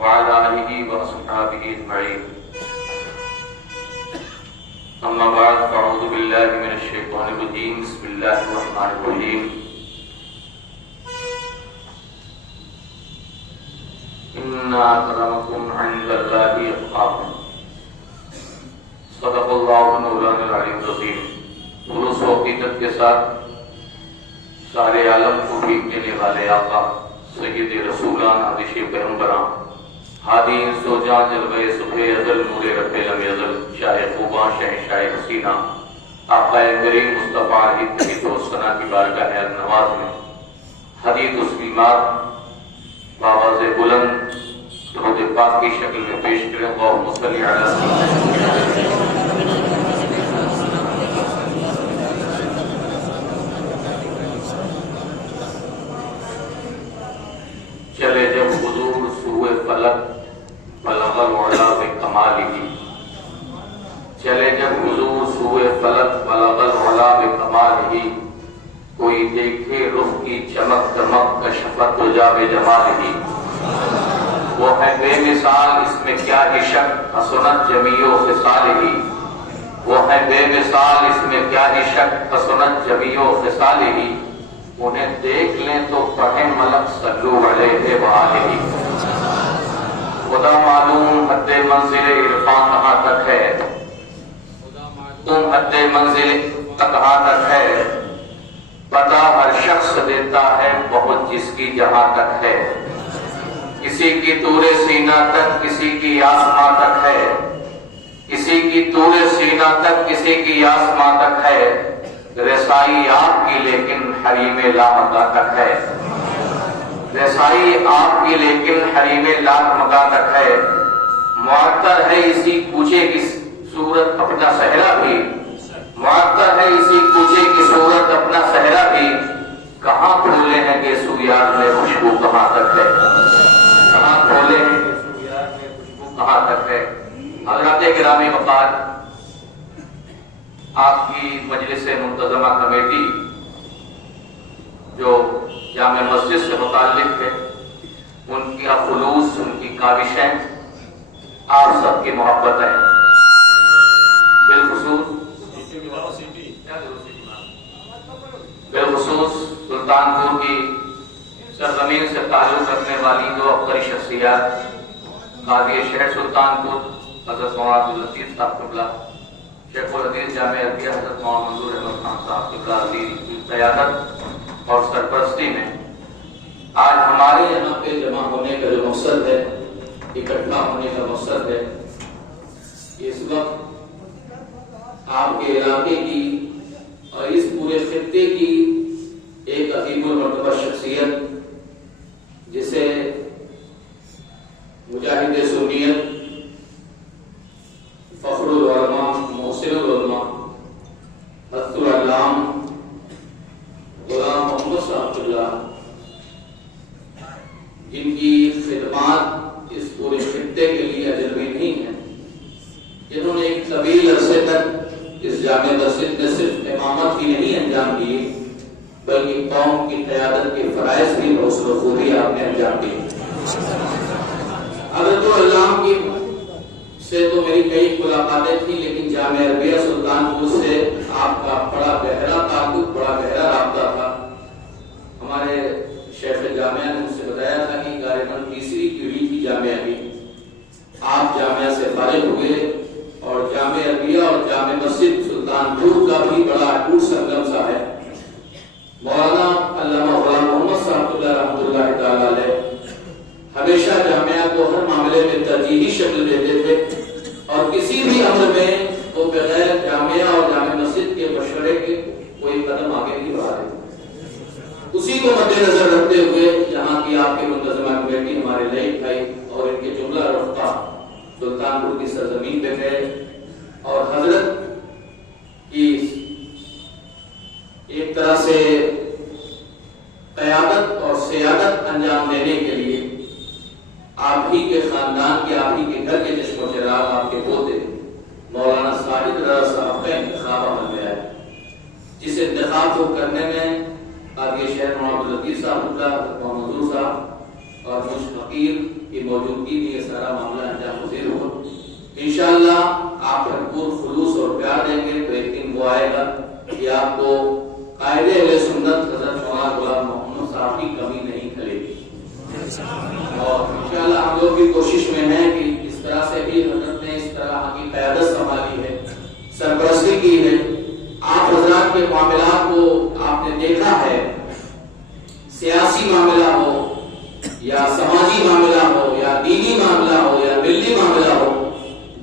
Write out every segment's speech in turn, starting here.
وعلى آله وأصحابه أجمعين. أما بعد فأعوذ بالله من الشيطان الرجيم. بسم الله الرحمن الرحيم. إن أكرمكم عند الله أتقاكم. صدق اللہ مولانا العلی العظیم. خلوص و عقیدت کے ساتھ سارے عالم کو بھیگ دینے والے آقا سید رسولان عدش پیغمبران ہادی سو جان جلوے صبح ازل نور رب لم یزل شاہ خوباں شہنشاہ حسینہ آقا کریم مصطفیٰ علیہ تحید و ثنا کی بارگاہ نواز میں حدیث تسلیمات بآواز بلند درود پاک کی شکل میں پیش کریں. اللہم صلی علی چلے جب حضور سوئے فلک بلغ العلا بکمالہ. چلے جب حضور سوئے فلک بلغ العلا بکمالہ. کوئی دیکھے رخ کی چمک دمک کشفت رجا بجمالہ. وہ ہے بے مثال اس میں کیا ہی شک حسنت جمیع و خصالہ. وہ ہے بے مثال اس میں کیا ہی شک حسنت جمیع و خصالہ. انہیں دیکھ لیں تو پڑھیں ملک صلو علیہ وآلہ. خدا معلوم حد منزل عرفان کہاں تک ہے. تم حد منزل کہاں تک ہے. پتہ ہر شخص دیتا ہے بہت جس کی جہاں تک ہے. کسی کی طور سینہ تک کسی کی آسماں تک ہے. کسی کی طور سینہ تک کسی کی آسماں تک ہے. رسائی آپ کی لیکن حریم لامکہ تک ہے. رسائی آپ کی لیکن حریم لامکہ تک ہے. معطر ہے اسی کوچے کی صورت اپنا صحرا بھی. معطر ہے اسی کوچے کی صورت اپنا صحرا بھی. کہاں پھولے ہیں گیسو یار میں خوشبو کہاں تک ہے. کہاں پھولے ہیں گیسو یار میں خوشبو کہاں تک ہے. حضرات گرامی وقار، آپ کی مجلس منتظمہ کمیٹی جو جامع مسجد سے متعلق ہے، ان کی خلوص، ان کی کاوشیں آپ سب کی محبتیں بالخصوص سلطان پور کی سرزمین سے تعلق رکھنے والی دو عبقری شخصیات قاضی شہر سلطان پور حضرت مولانا عبداللطیف صاحب قبلہ، شیخ الحدیث جامعہ عربیہ حضرت مولانا منظور احمد خان صاحب قبلہ علی کی قیادت اور سرپرستی میں آج ہمارے یہاں پہ جمع ہونے کا جو مقصد ہے، اکٹھا ہونے کا مقصد ہے، اس وقت آپ کے علاقے کی اور اس پورے خطے کی ایک عظیم المرتبہ شخصیت جسے مجاہد سنیت، فخر العلماء، محسن العلماء، حضرت العلام غلام محمد صاحب اللہ، جن کی خدمات اس پورے خطے کے لیے اجنبی نہیں ہیں، جنہوں نے ایک طویل عرصے تک اس جامع مسجد میں صرف امامت ہی نہیں انجام دی بلکہ قوم کی قیادت کے فرائض بھی بحسن خوبی آپ نے انجام دی. حضرت العلام کی سے تو میری کئی ملاقاتیں تھیں، لیکن جامعہ عربیہ سلطان پور سے آپ کا بڑا گہرا تعلق، بڑا گہرا رابطہ تھا. ہمارے شیخ جامعہ نے مجھ سے بتایا تھا کہ غالباً تیسری پیڑھی کی جامعہ بھی آپ جامعہ سے فارغ ہوئے اور جامعہ عربیہ اور جامع مسجد سلطان پور کا بھی بڑا اٹوٹ سنگم سا ہے. مولانا علامہ غلام محمد صاحب اللہ رحمۃ اللہ تعالی علیہ ہمیشہ جامعہ کو ہر معاملے میں ترجیحی شکل دیتے تھے اور کسی بھی امر میں وہ بغیر جامعہ اور جامع مسجد کے مشورے کے کوئی قدم آگے نہیں بڑھاتے. اسی کو مد نظر رکھتے ہوئے یہاں کی آپ کے منتظمہ کمیٹی ہمارے لئے بھائی اور ان کے جملہ رفتہ سلطان پور کی سرزمین پہ گئے اور حضرت کی ایک طرح سے قیادت اور سیادت انجام دینے کے لیے آپ ہی کے خاندان کے، آپ ہی کے گھر کے چشم و چراغ، آپ کے پوتے مولانا ساجد رضا صاحب کا انتخاب عمل میں آیا، جس انتخاب کو کرنے میں قاضی شہر مولانا عبداللطیف صاحب، محمد منظور صاحب اور مجھ فقیر کی موجودگی میں یہ سارا معاملہ انجام پذیر ہوا۔ انشاءاللہ آپ بھرپور خلوص اور پیار دیں گے تو ایک دن وہ آئے گا کہ آپ کو قائد اہل سنت حضرت مولانا غلام محمد صاحب کی کمی نہیں کھلے گی، اور انشاءاللہ ہم لوگ بھی کوشش میں ہیں کہ اس طرح سے بھی حضرت نے اس طرح کی قیادت سنبھالی ہے، سرپرستی کی ہے۔ آپ حضرات کے معاملات کو آپ نے دیکھا ہے، سیاسی معاملہ ہو یا سماجی معاملہ ہو یا دینی معاملہ ہو یا ملی معاملہ ہو،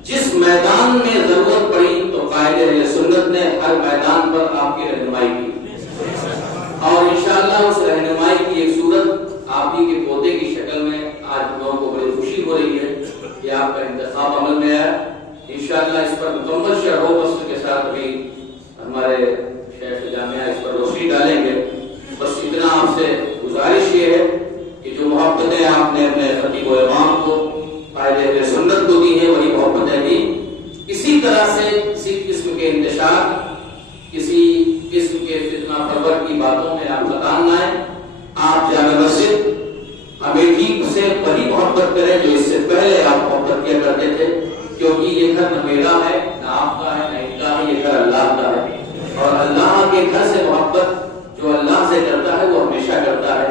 جس میدان میں ضرورت پڑی تو قائد اہل سنت نے ہر میدان پر آپ کی رہنمائی کی، اور انشاءاللہ اس رہنمائی کی ایک صورت آپ ہی کے پوتے کی شکل میں آج ہم لوگوں کو بڑی خوشی ہو رہی ہے کہ آپ کا انتخاب عمل میں آیا۔ انشاءاللہ اس پر مکمل شرح و بسط کے ساتھ بھی ہمارے شیخ جامعہ اس پر روشنی ڈالیں گے۔ بس اتنا آپ سے گزارش یہ ہے کہ جو محبتیں آپ نے اپنے خطیب و امام کو قائد اہل سنت کو دی ہیں وہی محبتیں دی، اسی طرح سے کسی قسم کے انتشار، کسی قسم کے فتنہ پرور کی باتوں میں آپ لگان نہ آئیں۔ آپ جامع مسجد امیٹھی سے وہی محبت کریں جو اس سے پہلے آپ محبت کیا کرتے تھے، کیونکہ یہ گھر نہ میرا ہے نہ آپ کا ہے نہ ان کا ہے، یہ گھر اللہ کا ہے، اور اللہ کے گھر سے محبت جو اللہ سے کرتا ہے وہ ہمیشہ کرتا ہے۔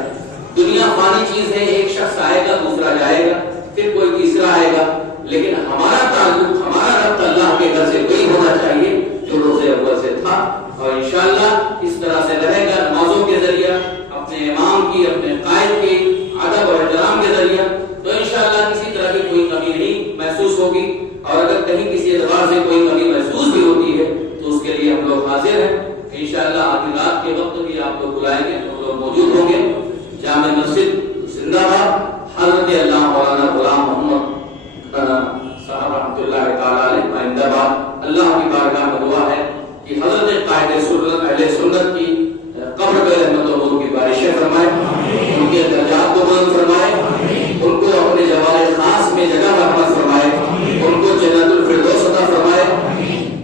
دنیا فانی چیز ہے، ایک شخص آئے گا دوسرا جائے گا پھر کوئی تیسرا آئے گا، لیکن ہمارا تعلق، ہمارا ربط اللہ کے گھر سے وہی ہونا چاہیے جو روز اول سے تھا، اور انشاءاللہ اس طرح سے رہے گا، نمازوں کے ذریعہ، اپنے امام کی، اپنے قائد کی ادب اور احترام کے ذریعہ، تو انشاءاللہ کسی طرح کی کوئی کمی نہیں محسوس ہوگی، اور اگر کہیں کسی اعتبار سے کوئی کمی محسوس بھی ہوتی ہے تو اس کے لیے ہم لوگ حاضر ہیں۔ انشاءاللہ آدھی رات کے وقت بھی آپ لوگ بلائیں گے تو ہم لوگ موجود ہوں گے۔ جامع مسجد زندہ باد، حضرت اللہ مولانا غلام محمد صاحب رحمۃ اللہ تعالی علیہ آئندہ باد۔ اللہ کی بارگاہ میں دعا ہے کہ حضرت قائد سنت اہل سنت کی قبر پہ رحمت و نور کی بارشیں فرمائے، ان کے درجات کو بلند فرمائے، ان کو اپنے جوال خاص میں جگہ رحمت فرمائے، ان کو جنت الفردوس عطا فرمائے،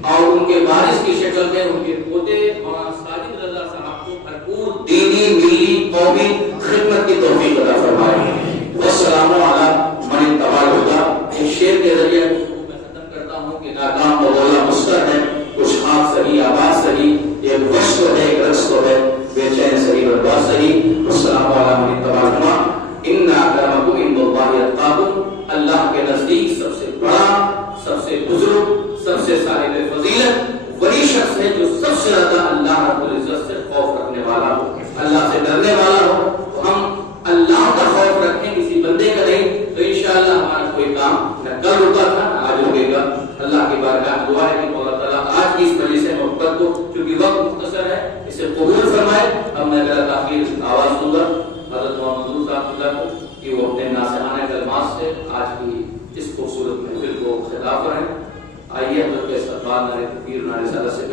اور ان کے وارث کی شکل میں ان کے پوتے مولانا ساجد رضا صاحب کو بھرپور دینی، ملی، قومی خدمت کی توفیق عطا فرمائے۔ والسلام علی من اتبع الہدی۔ اس شعر کے ذریعے میں ختم کرتا ہوں کہ ناکام بولا مستر ہے، کچھ ہاتھ صحیح آواز صحیح، ایک وش تو ہے ایک رقص تو ہے، بے چین صحیح برداشت صحیح۔ والسلام علی من اتبع الہدی۔ ان اکرمکم عند اللہ اتقاکم۔ اللہ کے نزدیک سب سے بڑا، سب سے بزرگ، سب سے صاحب فضیلت وہی شخص ہے جو سب سے زیادہ اللہ رب العزت سے خوف رکھنے والا ہو، اللہ سے ڈرنے والا ہو۔ تو ہم اللہ کا خوف رکھیں، کسی بندے کا نہیں، تو انشاءاللہ ہمارا کوئی کام نہ کل رکا تھا نہ آج رکے گا۔ اللہ کی بارگاہ میں دعا ہے کہ مولا تعالیٰ آج کی اس مجلس محبت کو، چونکہ وقت مختصر ہے، اسے قبول فرمائے۔ اب میں ذرا تاخیر آواز دوں گا حضرت محمد صاحب کو کہ وہ اپنے ناصحانہ کلمات سے آج کی اس خوبصورت محفل کو خطاب کریں۔ آئیے حضرت کے استقبال نعرہ تکبیر، نعرہ رسالت سے